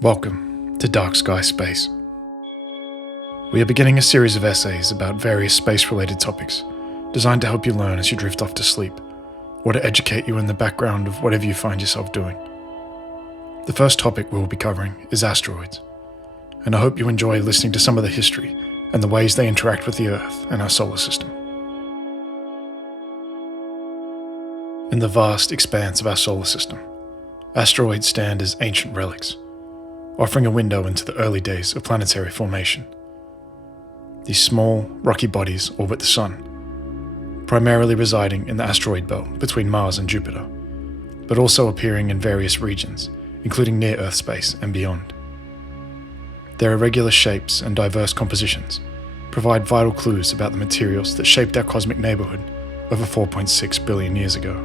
Welcome to Dark Sky Space. We are beginning a series of essays about various space-related topics, designed to help you learn as you drift off to sleep, or to educate you in the background of whatever you find yourself doing. The first topic we will be covering is asteroids, and I hope you enjoy listening to some of the history and the ways they interact with the Earth and our solar system. In the vast expanse of our solar system, asteroids stand as ancient relics, offering a window into the early days of planetary formation. These small, rocky bodies orbit the Sun, primarily residing in the asteroid belt between Mars and Jupiter, but also appearing in various regions, including near-Earth space and beyond. Their irregular shapes and diverse compositions provide vital clues about the materials that shaped our cosmic neighborhood over 4.6 billion years ago.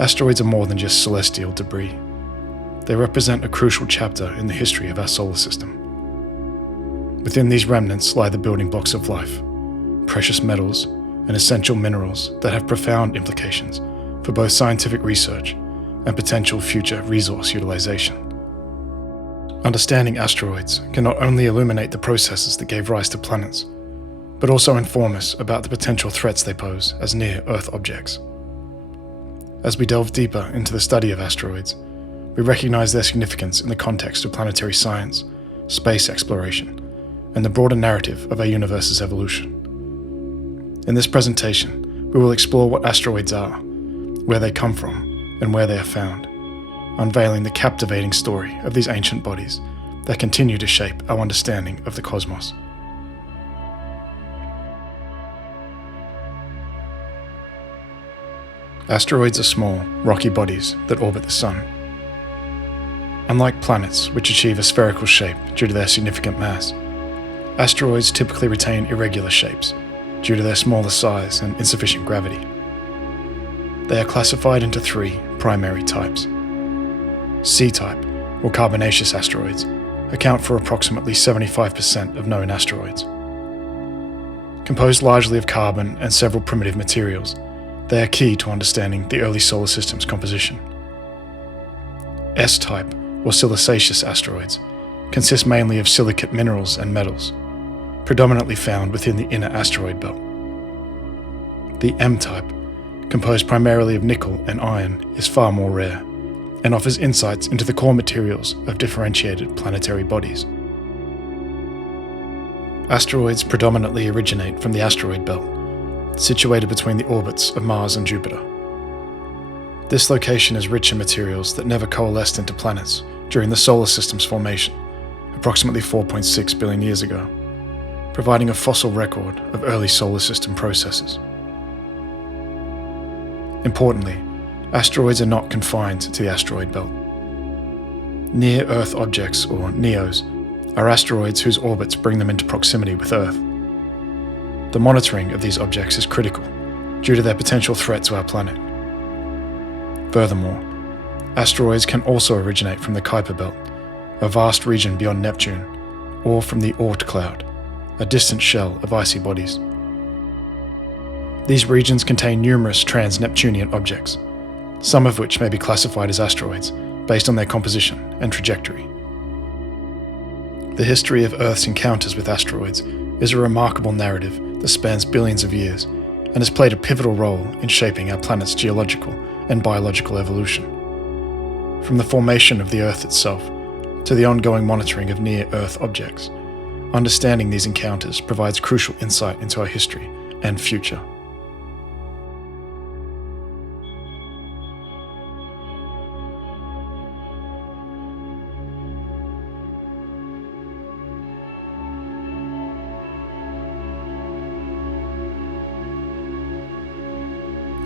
Asteroids are more than just celestial debris. They represent a crucial chapter in the history of our solar system. Within these remnants lie the building blocks of life, precious metals and essential minerals that have profound implications for both scientific research and potential future resource utilization. Understanding asteroids can not only illuminate the processes that gave rise to planets, but also inform us about the potential threats they pose as near-Earth objects. As we delve deeper into the study of asteroids, we recognize their significance in the context of planetary science, space exploration, and the broader narrative of our universe's evolution. In this presentation, we will explore what asteroids are, where they come from, and where they are found, unveiling the captivating story of these ancient bodies that continue to shape our understanding of the cosmos. Asteroids are small, rocky bodies that orbit the Sun. Unlike planets, which achieve a spherical shape due to their significant mass, asteroids typically retain irregular shapes due to their smaller size and insufficient gravity. They are classified into three primary types. C-type, or carbonaceous asteroids, account for approximately 75% of known asteroids. Composed largely of carbon and several primitive materials, they are key to understanding the early solar system's composition. S-type, or silicaceous asteroids, consist mainly of silicate minerals and metals, predominantly found within the inner asteroid belt. The M-type, composed primarily of nickel and iron, is far more rare, and offers insights into the core materials of differentiated planetary bodies. Asteroids predominantly originate from the asteroid belt, situated between the orbits of Mars and Jupiter. This location is rich in materials that never coalesced into planets during the solar system's formation, approximately 4.6 billion years ago, providing a fossil record of early solar system processes. Importantly, asteroids are not confined to the asteroid belt. Near-Earth objects, or NEOs, are asteroids whose orbits bring them into proximity with Earth. The monitoring of these objects is critical due to their potential threat to our planet. Furthermore, asteroids can also originate from the Kuiper Belt, a vast region beyond Neptune, or from the Oort cloud, a distant shell of icy bodies. These regions contain numerous trans-Neptunian objects, some of which may be classified as asteroids based on their composition and trajectory. The history of Earth's encounters with asteroids is a remarkable narrative that spans billions of years and has played a pivotal role in shaping our planet's geological and biological evolution. From the formation of the Earth itself to the ongoing monitoring of near-Earth objects, understanding these encounters provides crucial insight into our history and future.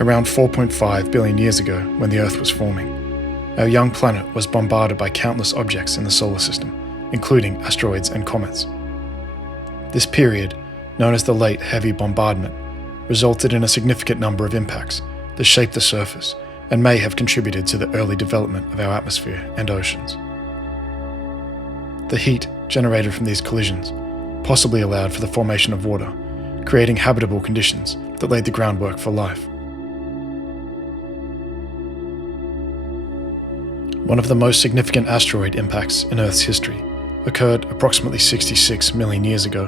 Around 4.5 billion years ago, when the Earth was forming, our young planet was bombarded by countless objects in the solar system, including asteroids and comets. This period, known as the Late Heavy Bombardment, resulted in a significant number of impacts that shaped the surface and may have contributed to the early development of our atmosphere and oceans. The heat generated from these collisions possibly allowed for the formation of water, creating habitable conditions that laid the groundwork for life. One of the most significant asteroid impacts in Earth's history occurred approximately 66 million years ago,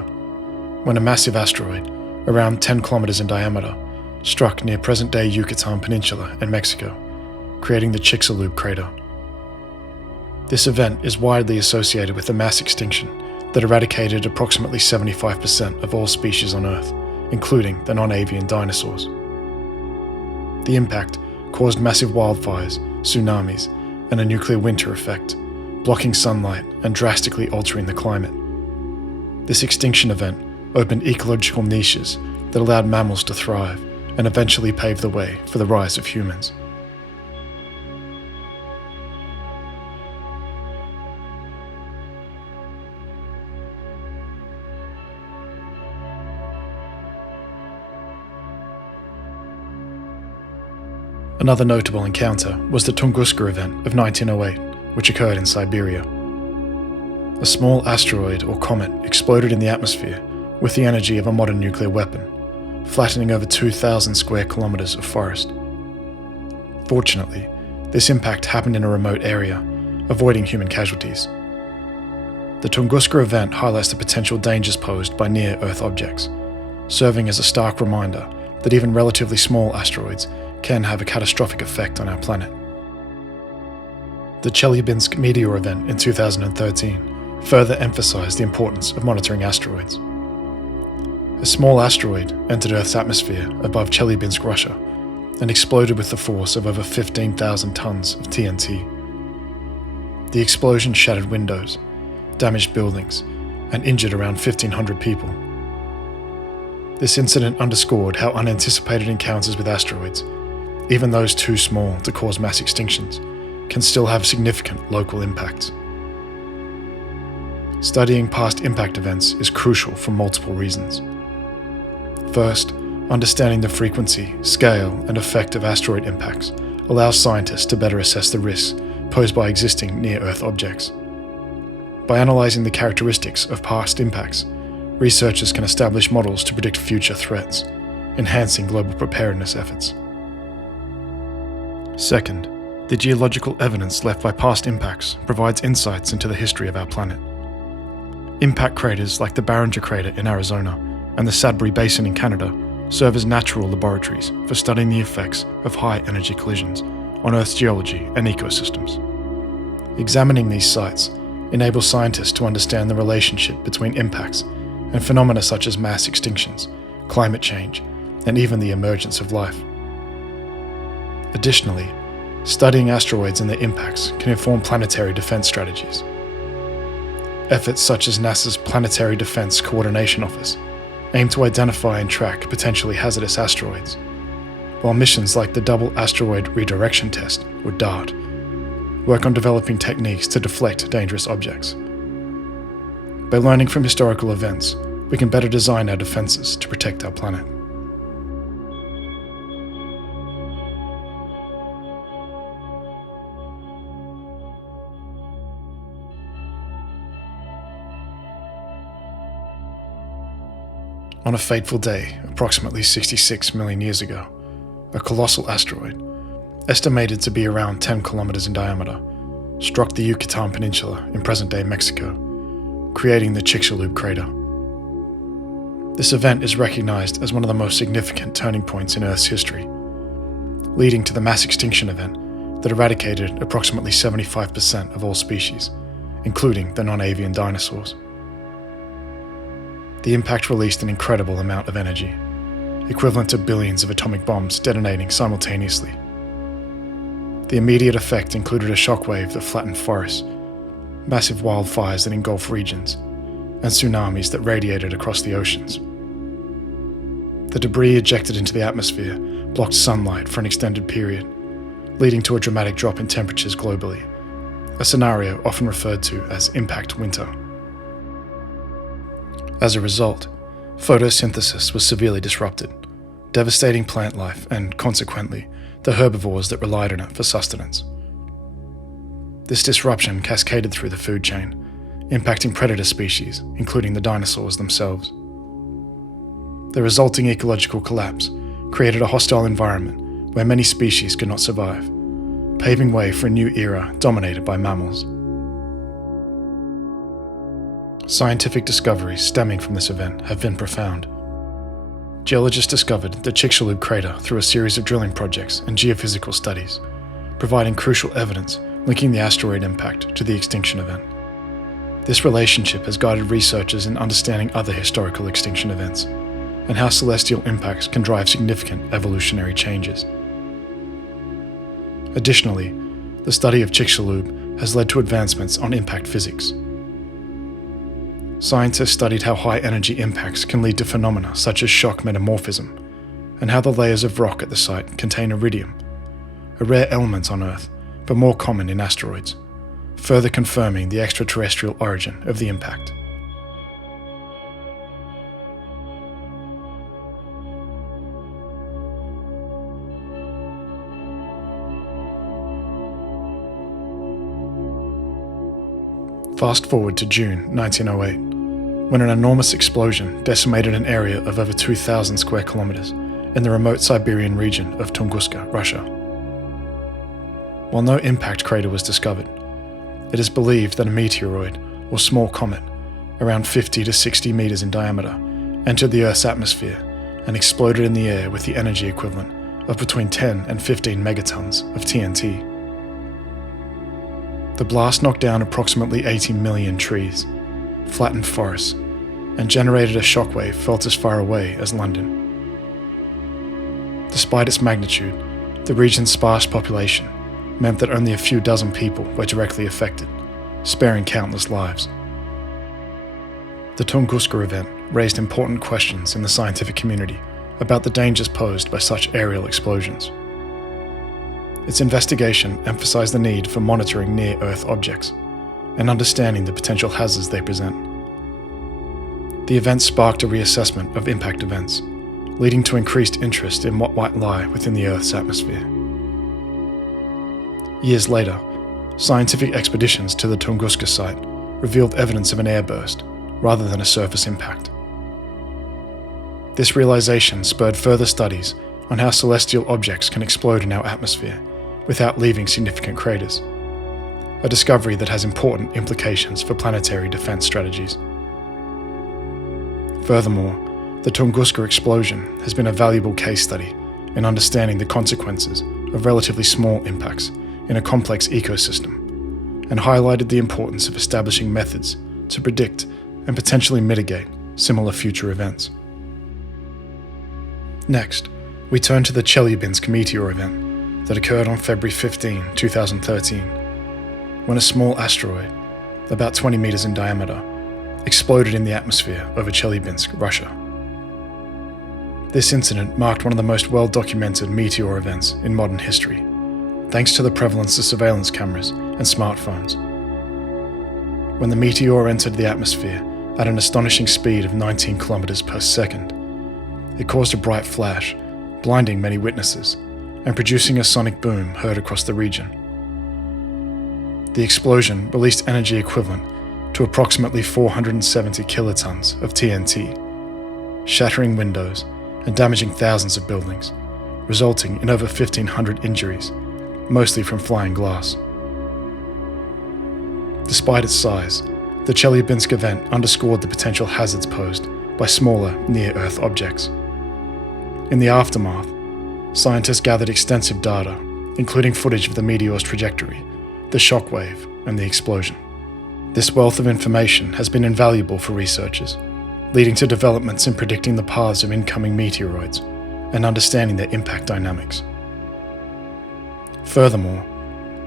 when a massive asteroid, around 10 kilometers in diameter, struck near present-day Yucatan Peninsula in Mexico, creating the Chicxulub crater. This event is widely associated with the mass extinction that eradicated approximately 75% of all species on Earth, including the non-avian dinosaurs. The impact caused massive wildfires, tsunamis, and a nuclear winter effect, blocking sunlight and drastically altering the climate. This extinction event opened ecological niches that allowed mammals to thrive and eventually paved the way for the rise of humans. Another notable encounter was the Tunguska event of 1908, which occurred in Siberia. A small asteroid or comet exploded in the atmosphere with the energy of a modern nuclear weapon, flattening over 2,000 square kilometers of forest. Fortunately, this impact happened in a remote area, avoiding human casualties. The Tunguska event highlights the potential dangers posed by near-Earth objects, serving as a stark reminder that even relatively small asteroids can have a catastrophic effect on our planet. The Chelyabinsk meteor event in 2013 further emphasized the importance of monitoring asteroids. A small asteroid entered Earth's atmosphere above Chelyabinsk, Russia, and exploded with the force of over 15,000 tons of TNT. The explosion shattered windows, damaged buildings, and injured around 1,500 people. This incident underscored how unanticipated encounters with asteroids, even those too small to cause mass extinctions, can still have significant local impacts. Studying past impact events is crucial for multiple reasons. First, understanding the frequency, scale, and effect of asteroid impacts allows scientists to better assess the risks posed by existing near-Earth objects. By analyzing the characteristics of past impacts, researchers can establish models to predict future threats, enhancing global preparedness efforts. Second, the geological evidence left by past impacts provides insights into the history of our planet. Impact craters like the Barringer crater in Arizona and the Sudbury Basin in Canada serve as natural laboratories for studying the effects of high-energy collisions on Earth's geology and ecosystems. Examining these sites enables scientists to understand the relationship between impacts and phenomena such as mass extinctions, climate change, and even the emergence of life. Additionally, studying asteroids and their impacts can inform planetary defense strategies. Efforts such as NASA's Planetary Defense Coordination Office aim to identify and track potentially hazardous asteroids, while missions like the Double Asteroid Redirection Test, or DART, work on developing techniques to deflect dangerous objects. By learning from historical events, we can better design our defenses to protect our planet. On a fateful day, approximately 66 million years ago, a colossal asteroid, estimated to be around 10 kilometers in diameter, struck the Yucatan Peninsula in present-day Mexico, creating the Chicxulub crater. This event is recognized as one of the most significant turning points in Earth's history, leading to the mass extinction event that eradicated approximately 75% of all species, including the non-avian dinosaurs. The impact released an incredible amount of energy, equivalent to billions of atomic bombs detonating simultaneously. The immediate effect included a shockwave that flattened forests, massive wildfires that engulfed regions, and tsunamis that radiated across the oceans. The debris ejected into the atmosphere blocked sunlight for an extended period, leading to a dramatic drop in temperatures globally, a scenario often referred to as impact winter. As a result, photosynthesis was severely disrupted, devastating plant life and, consequently, the herbivores that relied on it for sustenance. This disruption cascaded through the food chain, impacting predator species, including the dinosaurs themselves. The resulting ecological collapse created a hostile environment where many species could not survive, paving way for a new era dominated by mammals. Scientific discoveries stemming from this event have been profound. Geologists discovered the Chicxulub crater through a series of drilling projects and geophysical studies, providing crucial evidence linking the asteroid impact to the extinction event. This relationship has guided researchers in understanding other historical extinction events and how celestial impacts can drive significant evolutionary changes. Additionally, the study of Chicxulub has led to advancements on impact physics. Scientists studied how high-energy impacts can lead to phenomena such as shock metamorphism, and how the layers of rock at the site contain iridium, a rare element on Earth, but more common in asteroids, further confirming the extraterrestrial origin of the impact. Fast forward to June 1908, when an enormous explosion decimated an area of over 2,000 square kilometers in the remote Siberian region of Tunguska, Russia. While no impact crater was discovered, it is believed that a meteoroid, or small comet, around 50 to 60 meters in diameter, entered the Earth's atmosphere and exploded in the air with the energy equivalent of between 10 and 15 megatons of TNT. The blast knocked down approximately 80 million trees, flattened forests, and generated a shockwave felt as far away as London. Despite its magnitude, the region's sparse population meant that only a few dozen people were directly affected, sparing countless lives. The Tunguska event raised important questions in the scientific community about the dangers posed by such aerial explosions. Its investigation emphasized the need for monitoring near-Earth objects and understanding the potential hazards they present. The event sparked a reassessment of impact events, leading to increased interest in what might lie within the Earth's atmosphere. Years later, scientific expeditions to the Tunguska site revealed evidence of an airburst rather than a surface impact. This realization spurred further studies on how celestial objects can explode in our atmosphere without leaving significant craters, a discovery that has important implications for planetary defense strategies. Furthermore, the Tunguska explosion has been a valuable case study in understanding the consequences of relatively small impacts in a complex ecosystem, and highlighted the importance of establishing methods to predict and potentially mitigate similar future events. Next, we turn to the Chelyabinsk meteor event that occurred on February 15, 2013, when a small asteroid, about 20 meters in diameter, exploded in the atmosphere over Chelyabinsk, Russia. This incident marked one of the most well-documented meteor events in modern history, thanks to the prevalence of surveillance cameras and smartphones. When the meteor entered the atmosphere at an astonishing speed of 19 kilometers per second, it caused a bright flash, blinding many witnesses and producing a sonic boom heard across the region. The explosion released energy equivalent to approximately 470 kilotons of TNT, shattering windows and damaging thousands of buildings, resulting in over 1,500 injuries, mostly from flying glass. Despite its size, the Chelyabinsk event underscored the potential hazards posed by smaller near-Earth objects. In the aftermath, scientists gathered extensive data, including footage of the meteor's trajectory, the shockwave, and the explosion. This wealth of information has been invaluable for researchers, leading to developments in predicting the paths of incoming meteoroids and understanding their impact dynamics. Furthermore,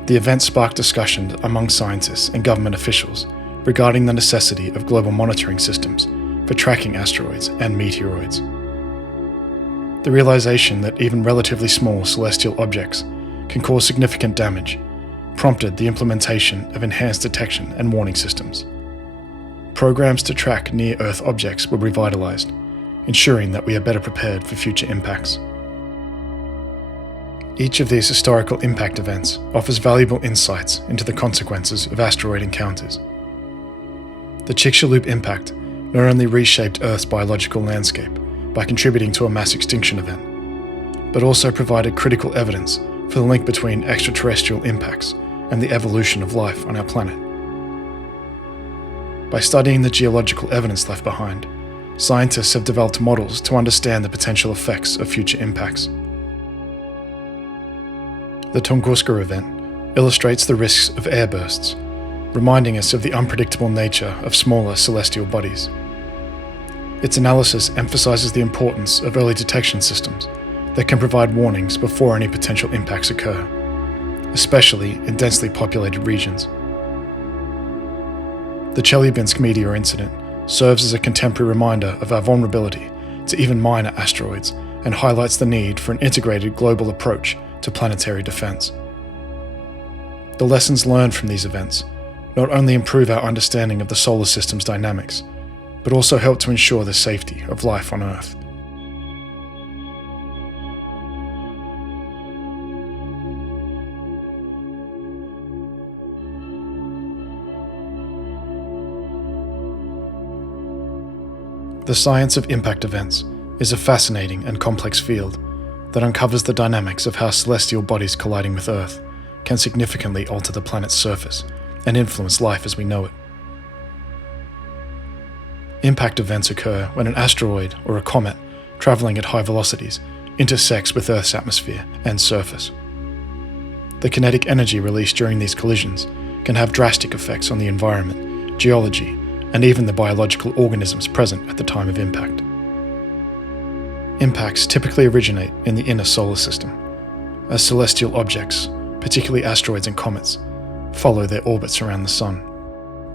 the event sparked discussion among scientists and government officials regarding the necessity of global monitoring systems for tracking asteroids and meteoroids. The realization that even relatively small celestial objects can cause significant damage prompted the implementation of enhanced detection and warning systems. Programs to track near-Earth objects were revitalized, ensuring that we are better prepared for future impacts. Each of these historical impact events offers valuable insights into the consequences of asteroid encounters. The Chicxulub impact not only reshaped Earth's biological landscape by contributing to a mass extinction event, but also provided critical evidence for the link between extraterrestrial impacts and the evolution of life on our planet. By studying the geological evidence left behind, scientists have developed models to understand the potential effects of future impacts. The Tunguska event illustrates the risks of airbursts, reminding us of the unpredictable nature of smaller celestial bodies. Its analysis emphasizes the importance of early detection systems that can provide warnings before any potential impacts occur, especially in densely populated regions. The Chelyabinsk meteor incident serves as a contemporary reminder of our vulnerability to even minor asteroids and highlights the need for an integrated global approach to planetary defense. The lessons learned from these events not only improve our understanding of the solar system's dynamics, but also help to ensure the safety of life on Earth. The science of impact events is a fascinating and complex field that uncovers the dynamics of how celestial bodies colliding with Earth can significantly alter the planet's surface and influence life as we know it. Impact events occur when an asteroid or a comet travelling at high velocities intersects with Earth's atmosphere and surface. The kinetic energy released during these collisions can have drastic effects on the environment, geology, and even the biological organisms present at the time of impact. Impacts typically originate in the inner solar system, as celestial objects, particularly asteroids and comets, follow their orbits around the Sun.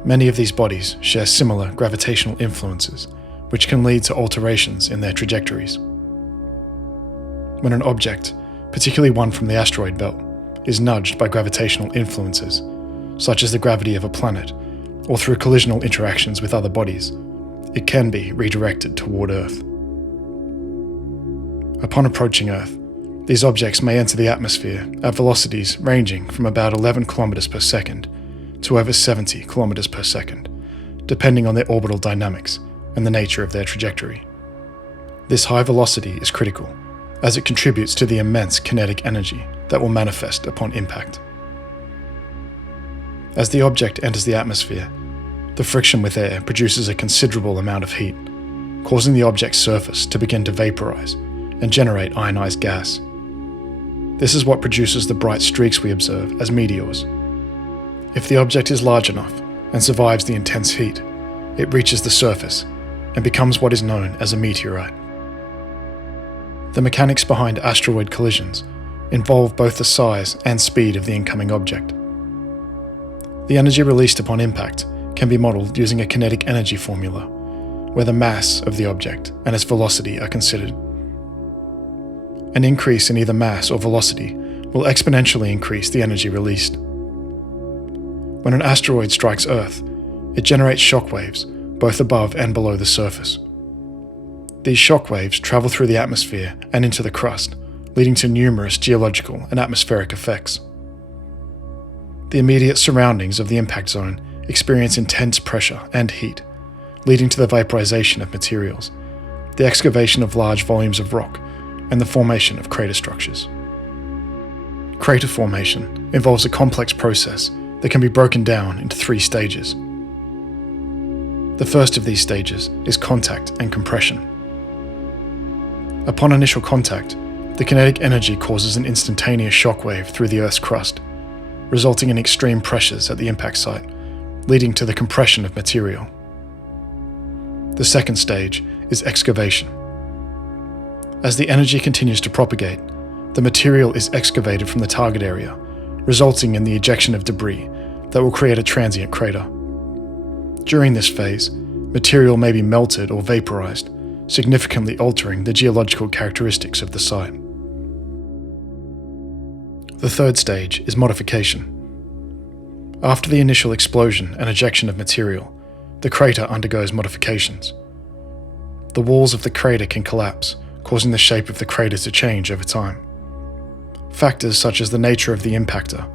Many of these bodies share similar gravitational influences, which can lead to alterations in their trajectories. When an object, particularly one from the asteroid belt, is nudged by gravitational influences, such as the gravity of a planet, or through collisional interactions with other bodies, it can be redirected toward Earth. Upon approaching Earth, these objects may enter the atmosphere at velocities ranging from about 11 km per second to over 70 km per second, depending on their orbital dynamics and the nature of their trajectory. This high velocity is critical, as it contributes to the immense kinetic energy that will manifest upon impact. As the object enters the atmosphere, the friction with air produces a considerable amount of heat, causing the object's surface to begin to vaporize and generate ionized gas. This is what produces the bright streaks we observe as meteors. If the object is large enough and survives the intense heat, it reaches the surface and becomes what is known as a meteorite. The mechanics behind asteroid collisions involve both the size and speed of the incoming object. The energy released upon impact can be modeled using a kinetic energy formula, where the mass of the object and its velocity are considered. An increase in either mass or velocity will exponentially increase the energy released. When an asteroid strikes Earth, it generates shock waves both above and below the surface. These shock waves travel through the atmosphere and into the crust, leading to numerous geological and atmospheric effects. The immediate surroundings of the impact zone experience intense pressure and heat, leading to the vaporization of materials, the excavation of large volumes of rock, and the formation of crater structures. Crater formation involves a complex process that can be broken down into 3 stages. The first of these stages is contact and compression. Upon initial contact, the kinetic energy causes an instantaneous shockwave through the Earth's crust, resulting in extreme pressures at the impact site, leading to the compression of material. The second stage is excavation. As the energy continues to propagate, the material is excavated from the target area, resulting in the ejection of debris that will create a transient crater. During this phase, material may be melted or vaporized, significantly altering the geological characteristics of the site. The third stage is modification. After the initial explosion and ejection of material, the crater undergoes modifications. The walls of the crater can collapse, causing the shape of the crater to change over time. Factors such as the nature of the impactor,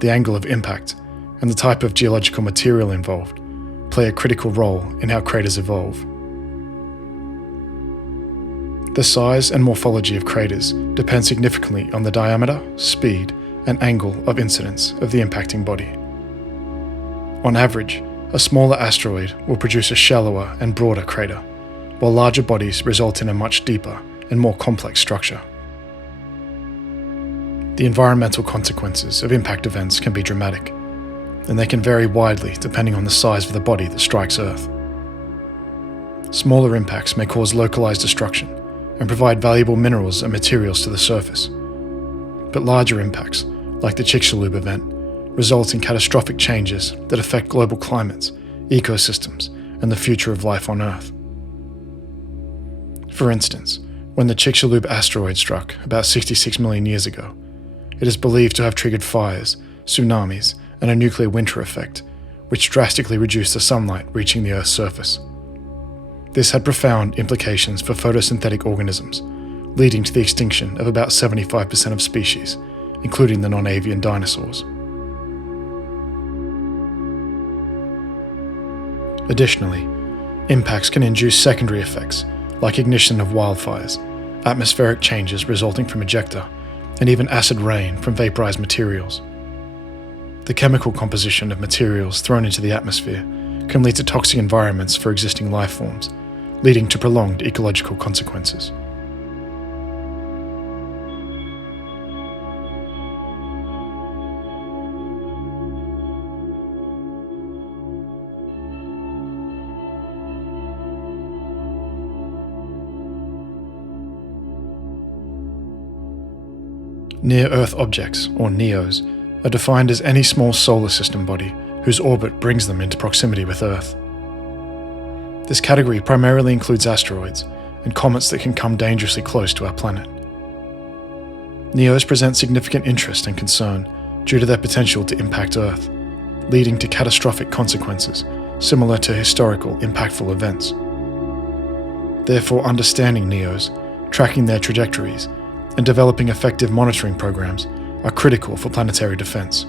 the angle of impact, and the type of geological material involved play a critical role in how craters evolve. The size and morphology of craters depend significantly on the diameter, speed, and angle of incidence of the impacting body. On average, a smaller asteroid will produce a shallower and broader crater, while larger bodies result in a much deeper and more complex structure. The environmental consequences of impact events can be dramatic, and they can vary widely depending on the size of the body that strikes Earth. Smaller impacts may cause localized destruction and provide valuable minerals and materials to the surface, but larger impacts, like the Chicxulub event, result in catastrophic changes that affect global climates, ecosystems, and the future of life on Earth. For instance, when the Chicxulub asteroid struck about 66 million years ago, it is believed to have triggered fires, tsunamis, and a nuclear winter effect, which drastically reduced the sunlight reaching the Earth's surface. This had profound implications for photosynthetic organisms, leading to the extinction of about 75% of species, including the non-avian dinosaurs. Additionally, impacts can induce secondary effects, like ignition of wildfires, atmospheric changes resulting from ejecta, and even acid rain from vaporized materials. The chemical composition of materials thrown into the atmosphere can lead to toxic environments for existing life forms, leading to prolonged ecological consequences. Near-Earth objects, or NEOs, are defined as any small solar system body whose orbit brings them into proximity with Earth. This category primarily includes asteroids and comets that can come dangerously close to our planet. NEOs present significant interest and concern due to their potential to impact Earth, leading to catastrophic consequences similar to historical impactful events. Therefore, understanding NEOs, tracking their trajectories, and developing effective monitoring programs are critical for planetary defense.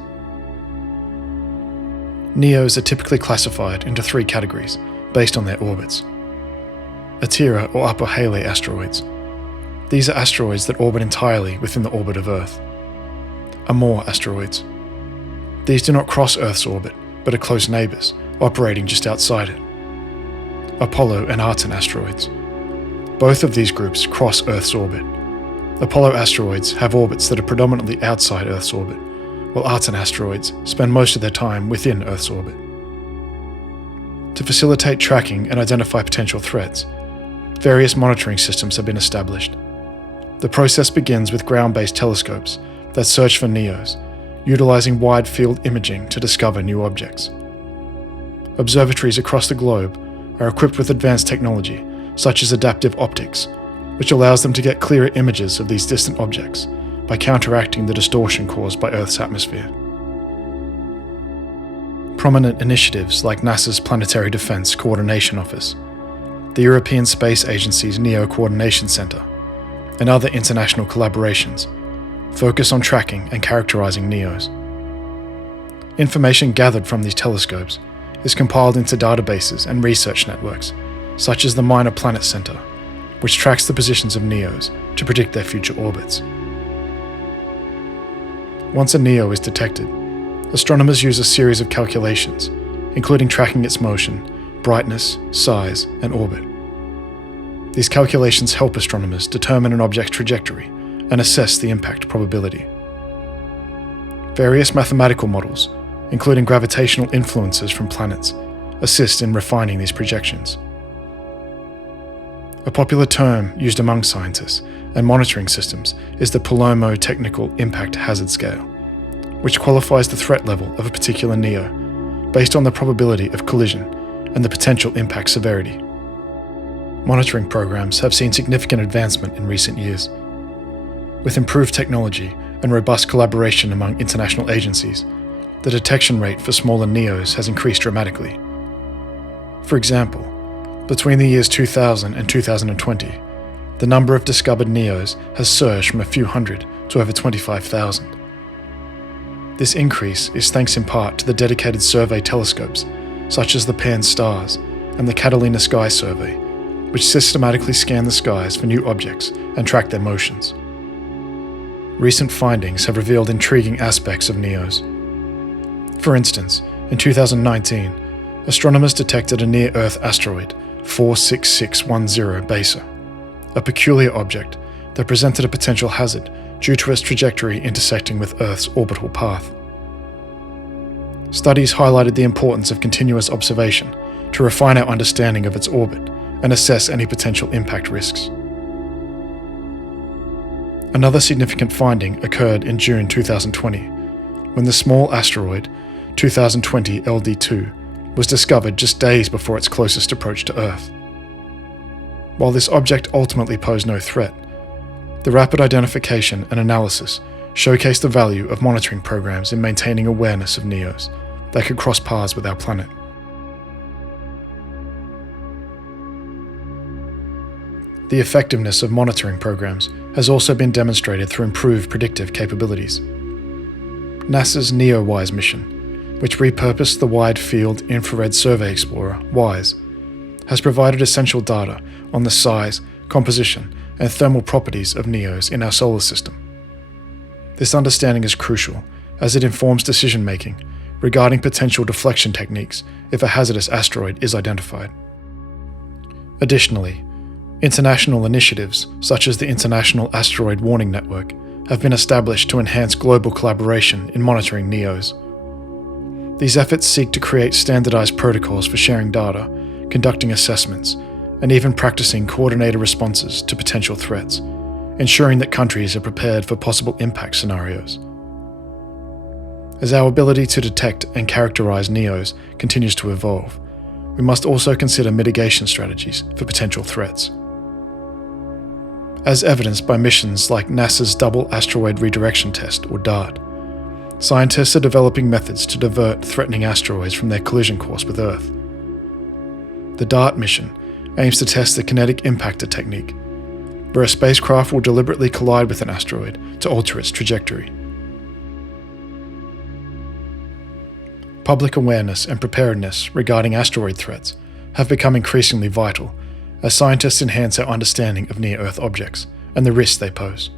NEOs are typically classified into three categories based on their orbits. Atira or upper Hale asteroids. These are asteroids that orbit entirely within the orbit of Earth. Amor asteroids. These do not cross Earth's orbit, but are close neighbours, operating just outside it. Apollo and Arten asteroids. Both of these groups cross Earth's orbit. Apollo asteroids have orbits that are predominantly outside Earth's orbit, while Arten asteroids spend most of their time within Earth's orbit. To facilitate tracking and identify potential threats, various monitoring systems have been established. The process begins with ground-based telescopes that search for NEOs, utilizing wide-field imaging to discover new objects. Observatories across the globe are equipped with advanced technology, such as adaptive optics, which allows them to get clearer images of these distant objects by counteracting the distortion caused by Earth's atmosphere. Prominent initiatives like NASA's Planetary Defense Coordination Office, the European Space Agency's NEO Coordination Center, and other international collaborations focus on tracking and characterizing NEOs. Information gathered from these telescopes is compiled into databases and research networks, such as the Minor Planet Center, which tracks the positions of NEOs to predict their future orbits. Once a NEO is detected, astronomers use a series of calculations, including tracking its motion, brightness, size, and orbit. These calculations help astronomers determine an object's trajectory and assess the impact probability. Various mathematical models, including gravitational influences from planets, assist in refining these projections. A popular term used among scientists and monitoring systems is the Palomo Technical Impact Hazard Scale, which qualifies the threat level of a particular NEO based on the probability of collision and the potential impact severity. Monitoring programs have seen significant advancement in recent years. With improved technology and robust collaboration among international agencies, the detection rate for smaller NEOs has increased dramatically. For example, between the years 2000 and 2020, the number of discovered NEOs has surged from a few hundred to over 25,000. This increase is thanks in part to the dedicated survey telescopes, such as the Pan-STARRS and the Catalina Sky Survey, which systematically scan the skies for new objects and track their motions. Recent findings have revealed intriguing aspects of NEOs. For instance, in 2019, astronomers detected a near-Earth asteroid, 46610 Besa, a peculiar object that presented a potential hazard due to its trajectory intersecting with Earth's orbital path. Studies highlighted the importance of continuous observation to refine our understanding of its orbit and assess any potential impact risks. Another significant finding occurred in June 2020, when the small asteroid 2020 LD2 was discovered just days before its closest approach to Earth. While this object ultimately posed no threat, the rapid identification and analysis showcased the value of monitoring programs in maintaining awareness of NEOs that could cross paths with our planet. The effectiveness of monitoring programs has also been demonstrated through improved predictive capabilities. NASA's NEOWISE mission, which repurposed the Wide Field Infrared Survey Explorer, WISE, has provided essential data on the size, composition, and thermal properties of NEOs in our solar system. This understanding is crucial as it informs decision-making regarding potential deflection techniques if a hazardous asteroid is identified. Additionally, international initiatives such as the International Asteroid Warning Network have been established to enhance global collaboration in monitoring NEOs. These efforts seek to create standardized protocols for sharing data, conducting assessments, and even practicing coordinated responses to potential threats, ensuring that countries are prepared for possible impact scenarios. As our ability to detect and characterize NEOs continues to evolve, we must also consider mitigation strategies for potential threats. As evidenced by missions like NASA's Double Asteroid Redirection Test, or DART, scientists are developing methods to divert threatening asteroids from their collision course with Earth. The DART mission aims to test the kinetic impactor technique, where a spacecraft will deliberately collide with an asteroid to alter its trajectory. Public awareness and preparedness regarding asteroid threats have become increasingly vital as scientists enhance our understanding of near-Earth objects and the risks they pose.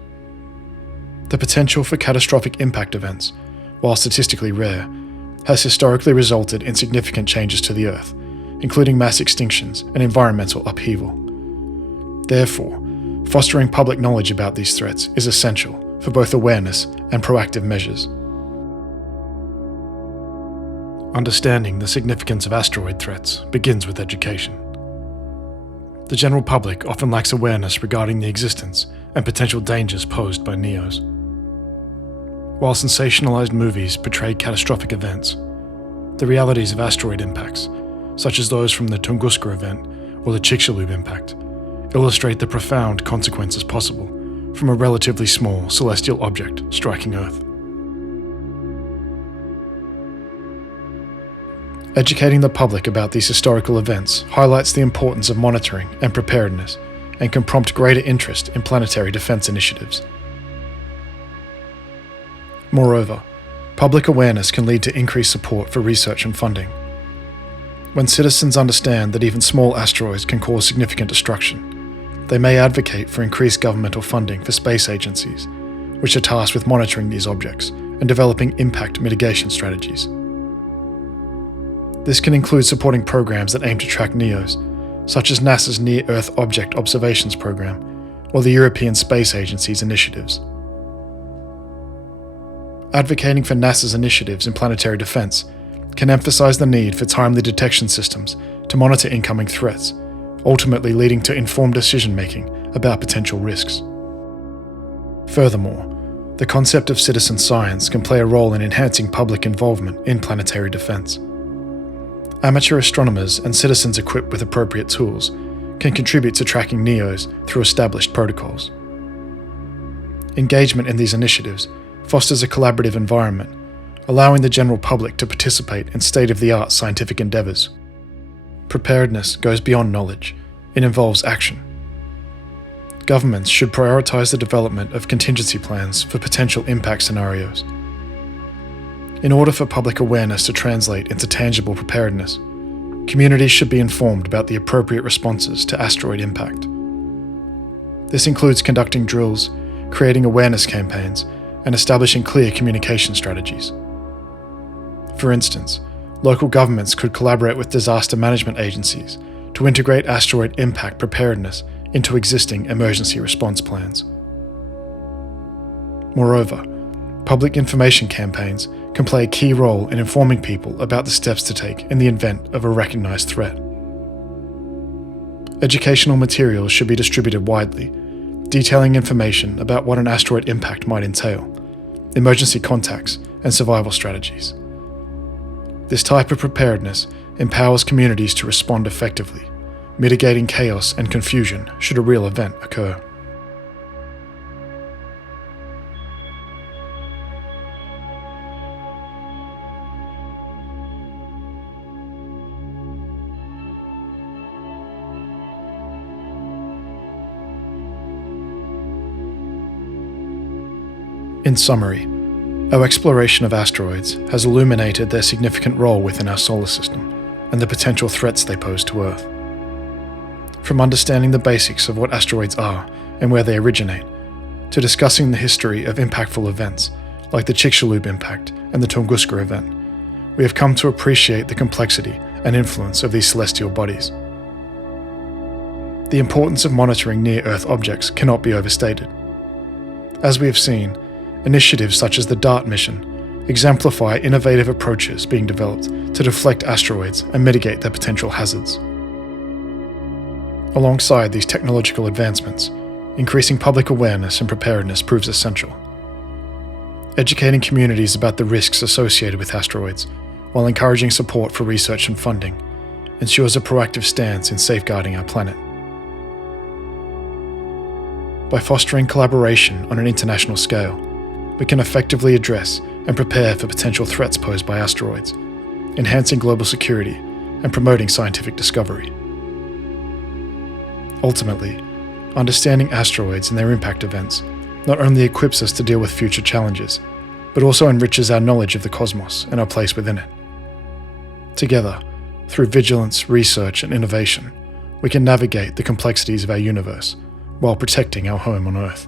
The potential for catastrophic impact events, while statistically rare, has historically resulted in significant changes to the Earth, including mass extinctions and environmental upheaval. Therefore, fostering public knowledge about these threats is essential for both awareness and proactive measures. Understanding the significance of asteroid threats begins with education. The general public often lacks awareness regarding the existence and potential dangers posed by NEOs. While sensationalized movies portray catastrophic events, the realities of asteroid impacts, such as those from the Tunguska event or the Chicxulub impact, illustrate the profound consequences possible from a relatively small celestial object striking Earth. Educating the public about these historical events highlights the importance of monitoring and preparedness and can prompt greater interest in planetary defense initiatives. Moreover, public awareness can lead to increased support for research and funding. When citizens understand that even small asteroids can cause significant destruction, they may advocate for increased governmental funding for space agencies, which are tasked with monitoring these objects and developing impact mitigation strategies. This can include supporting programs that aim to track NEOs, such as NASA's Near-Earth Object Observations Program or the European Space Agency's initiatives. Advocating for NASA's initiatives in planetary defense can emphasize the need for timely detection systems to monitor incoming threats, ultimately leading to informed decision-making about potential risks. Furthermore, the concept of citizen science can play a role in enhancing public involvement in planetary defense. Amateur astronomers and citizens equipped with appropriate tools can contribute to tracking NEOs through established protocols. Engagement in these initiatives fosters a collaborative environment, allowing the general public to participate in state-of-the-art scientific endeavours. Preparedness goes beyond knowledge; it involves action. Governments should prioritise the development of contingency plans for potential impact scenarios. In order for public awareness to translate into tangible preparedness, communities should be informed about the appropriate responses to asteroid impact. This includes conducting drills, creating awareness campaigns, and establishing clear communication strategies. For instance, local governments could collaborate with disaster management agencies to integrate asteroid impact preparedness into existing emergency response plans. Moreover, public information campaigns can play a key role in informing people about the steps to take in the event of a recognized threat. Educational materials should be distributed widely, detailing information about what an asteroid impact might entail, emergency contacts, and survival strategies. This type of preparedness empowers communities to respond effectively, mitigating chaos and confusion should a real event occur. In summary, our exploration of asteroids has illuminated their significant role within our solar system and the potential threats they pose to Earth. From understanding the basics of what asteroids are and where they originate, to discussing the history of impactful events like the Chicxulub impact and the Tunguska event, we have come to appreciate the complexity and influence of these celestial bodies. The importance of monitoring near-Earth objects cannot be overstated. As we have seen, initiatives such as the DART mission exemplify innovative approaches being developed to deflect asteroids and mitigate their potential hazards. Alongside these technological advancements, increasing public awareness and preparedness proves essential. Educating communities about the risks associated with asteroids, while encouraging support for research and funding, ensures a proactive stance in safeguarding our planet. By fostering collaboration on an international scale, we can effectively address and prepare for potential threats posed by asteroids, enhancing global security and promoting scientific discovery. Ultimately, understanding asteroids and their impact events not only equips us to deal with future challenges, but also enriches our knowledge of the cosmos and our place within it. Together, through vigilance, research, and innovation, we can navigate the complexities of our universe while protecting our home on Earth.